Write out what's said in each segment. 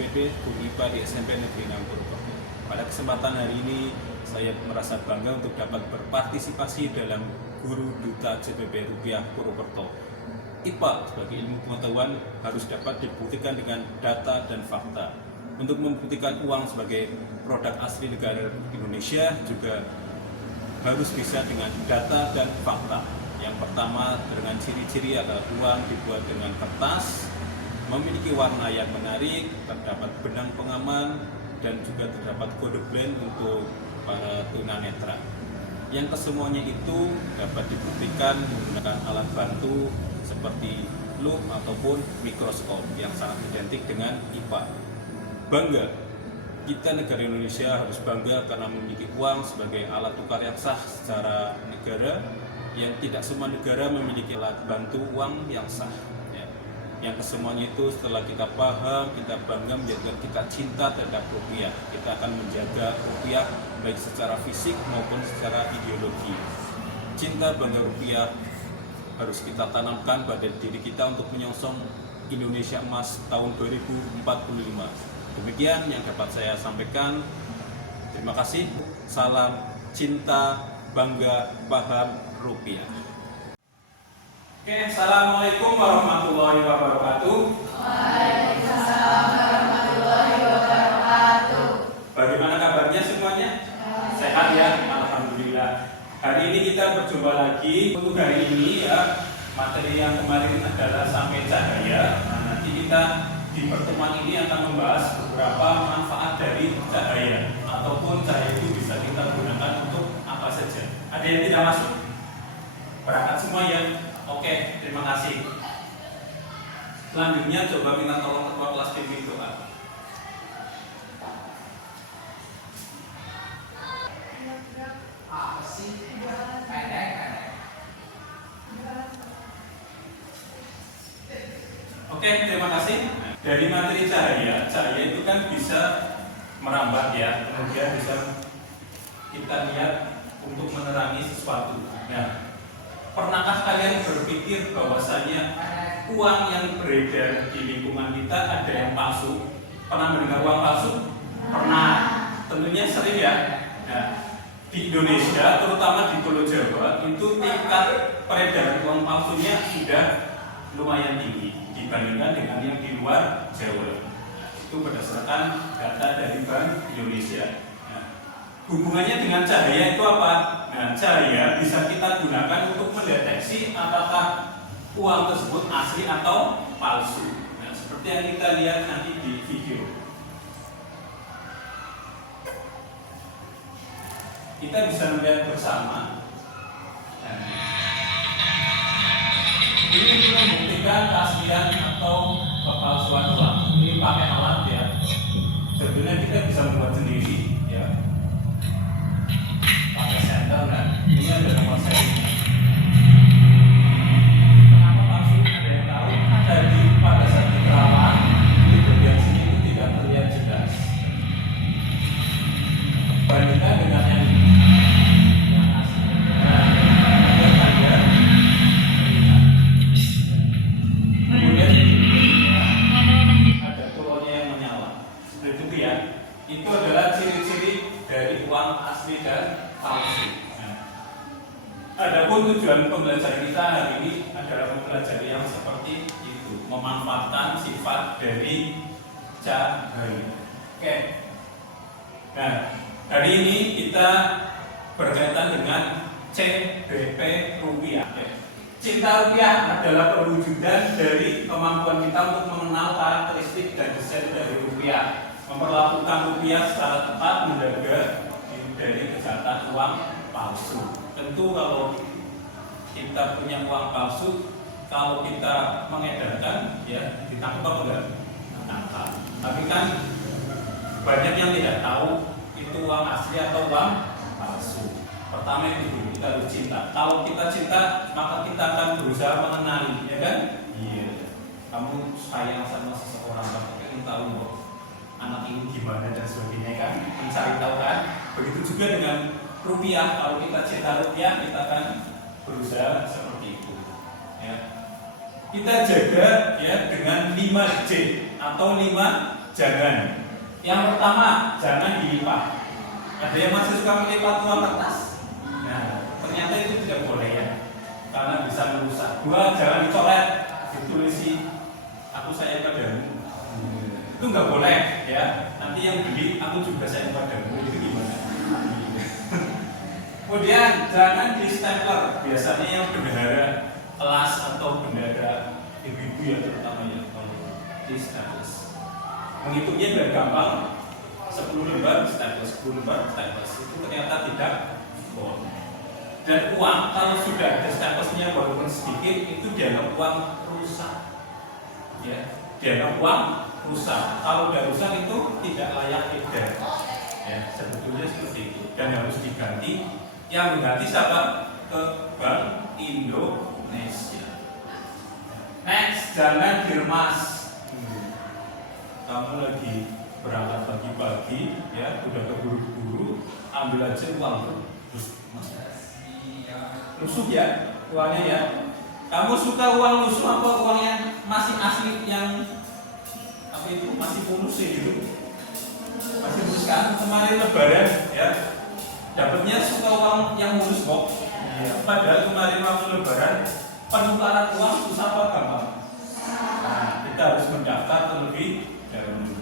SPD Guru IPA di SMP Negeri 6 Purwokerto. Pada kesempatan hari ini saya merasa bangga untuk dapat berpartisipasi dalam Guru Duta CPP Rupiah Purwokerto. IPA sebagai ilmu pengetahuan harus dapat dibuktikan dengan data dan fakta. Untuk membuktikan uang sebagai produk asli negara Indonesia juga harus bisa dengan data dan fakta. Yang pertama dengan ciri-ciri adalah uang dibuat dengan kertas, memiliki warna yang menarik, terdapat benang pengaman, dan juga terdapat kode blend untuk para tunanetra. Yang kesemuanya itu dapat dibuktikan menggunakan alat bantu seperti lup ataupun mikroskop yang sangat identik dengan IPA. Bangga, kita negara Indonesia harus bangga karena memiliki uang sebagai alat tukar yang sah secara negara, yang tidak semua negara memiliki alat bantu uang yang sah. Yang kesemuanya itu setelah kita paham, kita bangga menjadikan kita cinta terhadap rupiah. Kita akan menjaga rupiah baik secara fisik maupun secara ideologi. Cinta bangga rupiah harus kita tanamkan pada diri kita untuk menyongsong Indonesia Emas tahun 2045. Demikian yang dapat saya sampaikan. Terima kasih. Salam cinta, bangga, paham rupiah. Oke, assalamualaikum warahmatullahi wabarakatuh. Waalaikumsalam warahmatullahi wabarakatuh. Bagaimana kabarnya semuanya? Sehat ya, alhamdulillah. Hari ini kita berjumpa lagi. Untuk hari ini ya, materi yang kemarin adalah sampai cahaya. Nah, nanti kita di pertemuan ini akan membahas beberapa manfaat dari cahaya, ataupun cahaya itu bisa kita gunakan untuk apa saja. Ada yang tidak masuk? Berangkat semua ya? Oke, terima kasih. Selanjutnya coba minta tolong ketua kelas bimbing doa. Apa sih? Pendek. Oke, terima kasih. Dari materi cahaya itu kan bisa merambat ya, kemudian bisa kita lihat untuk menerangi sesuatu. Nah, pernahkah kalian berpikir bahwasanya uang yang beredar di lingkungan kita ada yang palsu? Pernah mendengar uang palsu? Pernah. Tentunya sering ya. Nah, di Indonesia, terutama di Pulau Jawa, itu tingkat peredaran uang palsunya sudah lumayan tinggi dibandingkan dengan yang di luar Jawa. Itu berdasarkan data dari Bank Indonesia. Hubungannya dengan cahaya itu apa? Nah, cahaya bisa kita gunakan untuk mendeteksi apakah uang tersebut asli atau palsu. Nah, seperti yang kita lihat nanti di video. Kita bisa melihat bersama. Ini untuk membuktikan keaslian atau kepalsuan uang. Ini pakai alat ya. Sebenarnya kita bisa membuat sendiri ya. Nah, ini ada nomor serinya. Kenapa palsu? Ada yang tahu? Jadi pada saat diterawang di bagian sini itu tidak terlihat jelas. Bandingkan dengan yang asli. Nah, kelihatan ya. Kemudian ada turunnya yang menyala. Seperti itu ya. Itu adalah ciri-ciri dari uang asli dan palsu. Adapun tujuan pembelajaran kita hari ini adalah mempelajari yang seperti itu, memanfaatkan sifat dari cahaya. Oke. Nah, hari ini kita berkaitan dengan CBP rupiah. Cinta rupiah adalah perwujudan dari kemampuan kita untuk mengenal karakteristik dan desain dari rupiah, memperlakukan rupiah secara tepat, menjaga dari kejahatan uang palsu. Tentu kalau kita punya uang palsu, kalau kita mengedarkan, ya ditangkap apa enggak? Ditangkap. Tapi kan banyak yang tidak tahu itu uang asli atau uang palsu. Pertama itu kita harus cinta. Kalau kita cinta, maka kita akan berusaha mengenali, ya kan? Iya. Kamu sayang sama seseorang, maka kamu tahu kok anak ini gimana dan sebagainya kan? Mencari tahu kan? Begitu juga dengan rupiah, kalau kita cinta rupiah, kita akan berusaha seperti itu. Ya. Kita jaga ya dengan 5J atau 5 jangan. Yang pertama, jangan dilipat. Ada yang masih suka melipat uang kertas. Nah, ternyata itu tidak boleh ya, karena bisa merusak. Dua, jangan dicoret, ditulisi aku sayang padamu. Itu nggak boleh ya. Nanti yang beli aku juga sayang padamu. Itu gimana? Kemudian jangan di stapler. Biasanya yang bendahara kelas atau bendahara ibu-ibu ya terutama ya kalau di stapler. Menghitungnya biar gampang. 10 lembar stapler, 10 lembar stapler. Itu ternyata tidak boleh. Dan uang kalau sudah ada staplernya walaupun sedikit itu dianggap uang rusak. Ya, dianggap uang rusak. Kalau udah rusak itu tidak layak edar. Ya, sebetulnya seperti itu dan harus diganti. Yang mengganti siapa? Ke Bank Indonesia. Next, jangan diremas. Kamu lagi berangkat pagi-pagi, ya, udah keburu-buru, ambil aja uang tuh. Lusuh ya, uangnya ya. Kamu suka uang lusuh apa uang yang masih asli yang apa itu masih mulus gitu? Masih mulus kan? Kemarin Lebaran ya, dapatnya suka uang yang mulus kok. Ya, padahal kemarin waktu Lebaran penukaran uang susah apa gampang? Nah, kita harus mendaftar terlebih dahulu.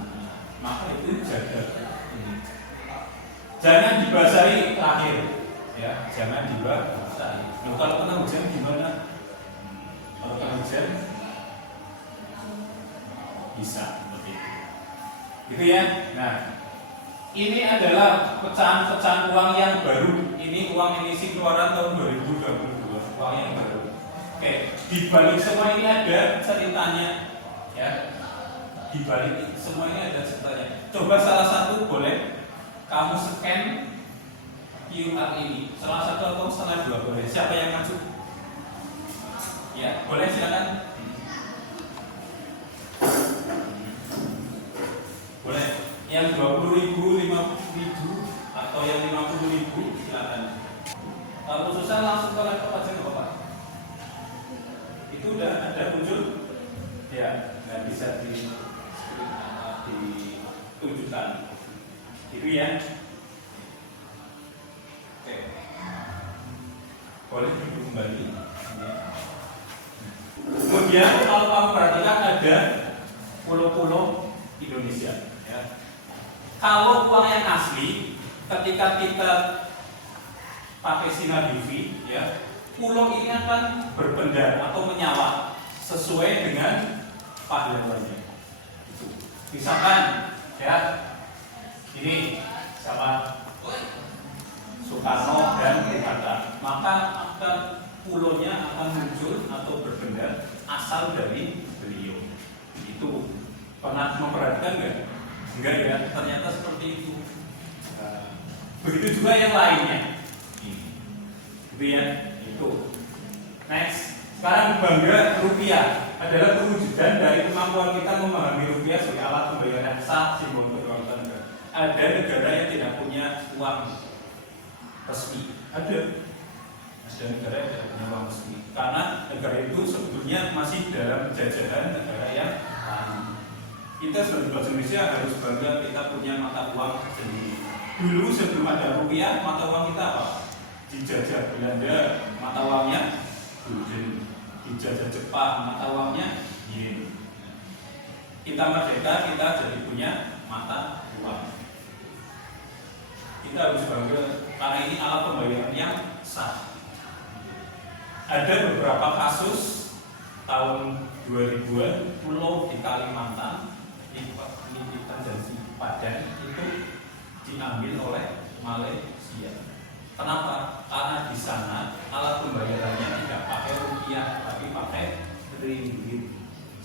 Maka itu jaga. Jangan dibasahi terakhir, ya, jangan dibasahi. Nah, kalau kena hujan gimana? Kalau kena hujan bisa seperti itu. Gitu ya. Nah, ini adalah pecahan-pecahan uang yang baru. Ini uang emisi keluaran tahun 2022, uang yang baru. Oke, di balik semua ini ada ceritanya, ya. Di balik semua ini ada ceritanya. Coba salah satu boleh kamu scan QR ini. Salah satu atau salah dua boleh. Siapa yang maju? Ya, boleh silakan. Boleh. Yang 20.000, 50.000 atau yang 50.000 silakan. Kalau susah langsung ke laptop aja nggak apa-apa. Itu udah ada muncul. Ya, nggak bisa ditunjukkan. Itu ya. Oke. Boleh duduk kembali. Kemudian kalau kamu perhatikan ada pulau-pulau Indonesia. Ya. Kalau uang yang asli, ketika kita pakai sinar UV, ya, pulau ini akan berbendar atau menyala sesuai dengan pahlawannya. Misalkan, ya, ini sama Soekarno dan Bung Hatta, maka akan pulaunya akan muncul atau berbendar asal dari beliau. Itu pernah memperhatikan nggak? Enggak ya, ternyata seperti itu. Begitu juga yang lainnya. Itu ya, itu. Next, sekarang bangga rupiah adalah perwujudan dari kemampuan kita memahami rupiah sebagai alat pembayaran sah, simbol kedaulatan negara. Ada negara yang tidak punya uang resmi. Ada negara yang tidak punya uang resmi karena negara itu sebetulnya masih dalam jajahan negara yang lain. Kita sebagai bangsa Indonesia harus bangga kita punya mata uang sendiri. Dulu sebelum ada rupiah, mata uang kita apa? Dijajah Belanda, mata uangnya gulden. Dijajah Jepang, mata uangnya yen. Kita merdeka, kita jadi punya mata uang. Kita harus bangga karena ini alat pembayaran yang sah. Ada beberapa kasus tahun 2000-an pulau di Kalimantan, di Tanjung Padang itu diambil oleh Malaysia. Kenapa? Karena di sana alat pembayarannya tidak pakai rupiah, tapi pakai ringgit.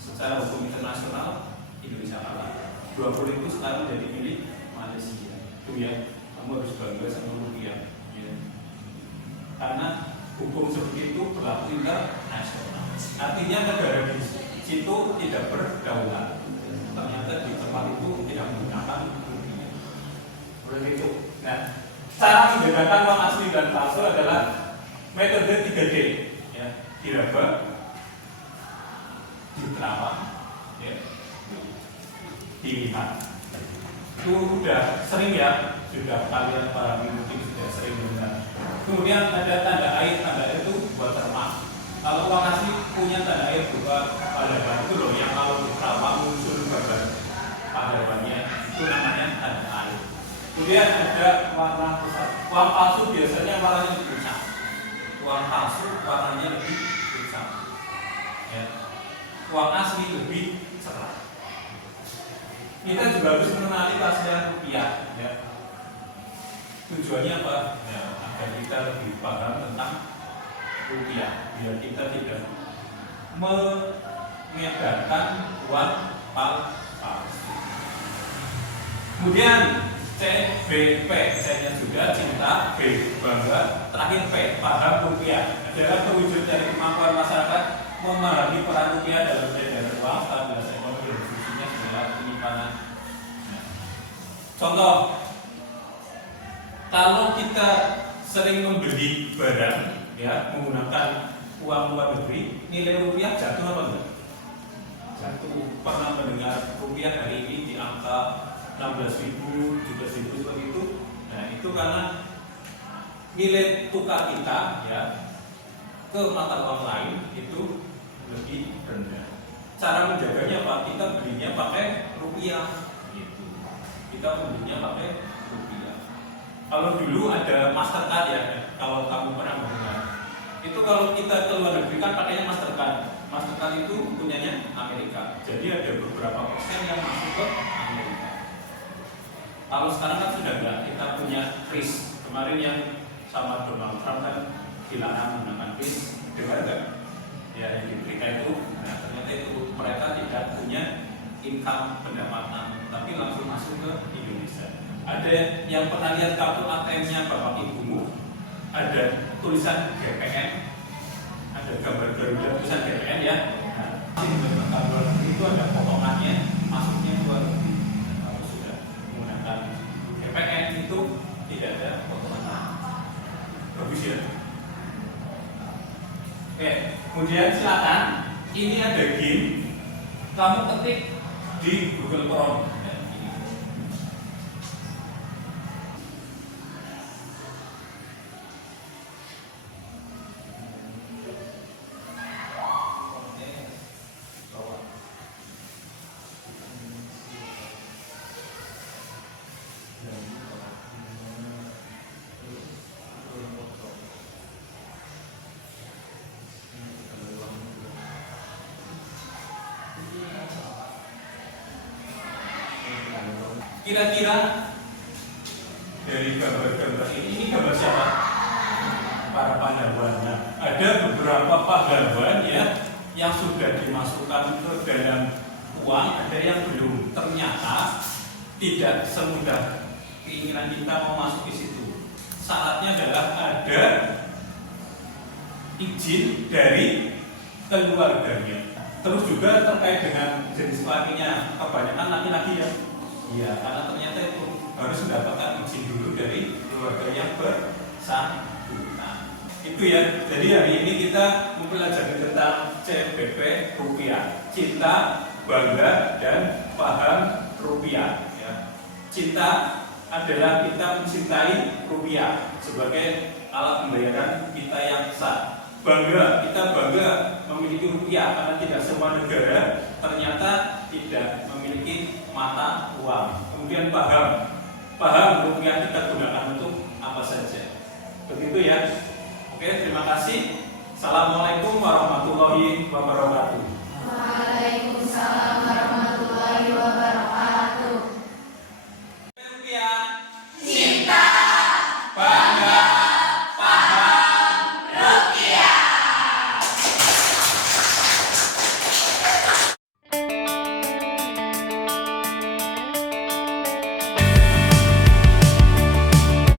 Secara hukum internasional Indonesia kalah. 20 itu sekarang jadi milik Malaysia. Itu ya, kamu harus bangga sama rupiah. Ya. Karena hukum seperti itu berlaku internasional. Artinya negara di situ tidak berdaulat. Ternyata di tempat itu tidak menggunakan rupiah. Seperti itu. Nah, cara membedakan uang asli dan palsu adalah metode 3D, ya, diraba, diterawang, ya, dilihat. Itu udah sering ya, sudah kalian pahami, mungkin sudah sering dengar. Kemudian ada tanda air itu watermark. Kalau uang asli punya tanda air berupa pahlawan itu loh, yang kalau dibawa muncul gambar pahlawannya, itu namanya tanda air. Kemudian ada warna pusat. Uang palsu biasanya warnanya lebih pucat. Uang palsu warnanya lebih pucat. Ya. Uang asli lebih cerah. Kita juga harus mengenali keaslian rupiah. Ya. Tujuannya apa? Ya, agar kita lebih paham tentang rupiah, biar kita tidak mengedarkan uang palsu. Kemudian CBP, C-nya sudah, cinta, B bangga, terakhir P, paham rupiah adalah perwujud dari kemampuan masyarakat memahami peran rupiah dalam peredaran uang, stabilitas ekonomi dan fungsinya sebagai penyimpanan. Contoh, kalau kita sering membeli barang ya menggunakan uang luar negeri, nilai rupiah jatuh apa enggak? Jatuh. Pernah mendengar rupiah hari ini di angka 16.000, 17.000 seperti itu. Nah, itu karena nilai tukar kita ya ke mata uang lain itu lebih rendah. Cara menjaganya apa? Kita belinya pakai rupiah gitu. Kita belinya pakai rupiah. Kalau dulu ada Mastercard ya, kalau kamu pernah mendengar. Itu kalau kita ke luar negeri kan pakainya Mastercard. Mastercard itu punyanya Amerika. Jadi ada beberapa persen yang masuk ke Amerika. Kalau sekarang kan sudah enggak, kita punya kris. Kemarin yang sama Donald Trump kan dilarang menggunakan kris, dengar enggak? Ya yang diberikan itu, nah ternyata itu mereka tidak punya income pendapatan, tapi langsung masuk ke Indonesia. Ada yang pernah lihat kartu ATM-nya bapak ibumu? Ada tulisan GPN, ada gambar Garuda tulisan GPN ya. Nah, itu ada potongannya, masuknya luar negeri. Kalau sudah menggunakan GPN itu tidak ada potongan. Bagus ya. Oke, kemudian silakan. Ini ada game. Kamu ketik di Google Chrome. Kira-kira dari gambar-gambar ini gambar siapa? Para pahlawannya. Ada beberapa pahlawan ya yang sudah dimasukkan ke dalam uang, ada yang belum. Ternyata tidak semudah keinginan kita mau masuk ke situ. Syaratnya adalah ada izin dari keluarganya. Terus juga terkait dengan jenis kelaminnya, kebanyakan laki-laki ya. Iya, karena ternyata itu harus mendapatkan izin dulu dari keluarga yang bersangkutan. Itu ya. Jadi hari ini kita mempelajari tentang CBP rupiah, cinta, bangga, dan paham rupiah. Ya. Cinta adalah kita mencintai rupiah sebagai alat pembayaran kita yang sah. Bangga, kita bangga memiliki rupiah karena tidak semua negara ternyata tidak memiliki mata uang. Kemudian paham rupiah kita gunakan untuk apa saja. Begitu ya. Oke, terima kasih. Assalamualaikum warahmatullahi wabarakatuh.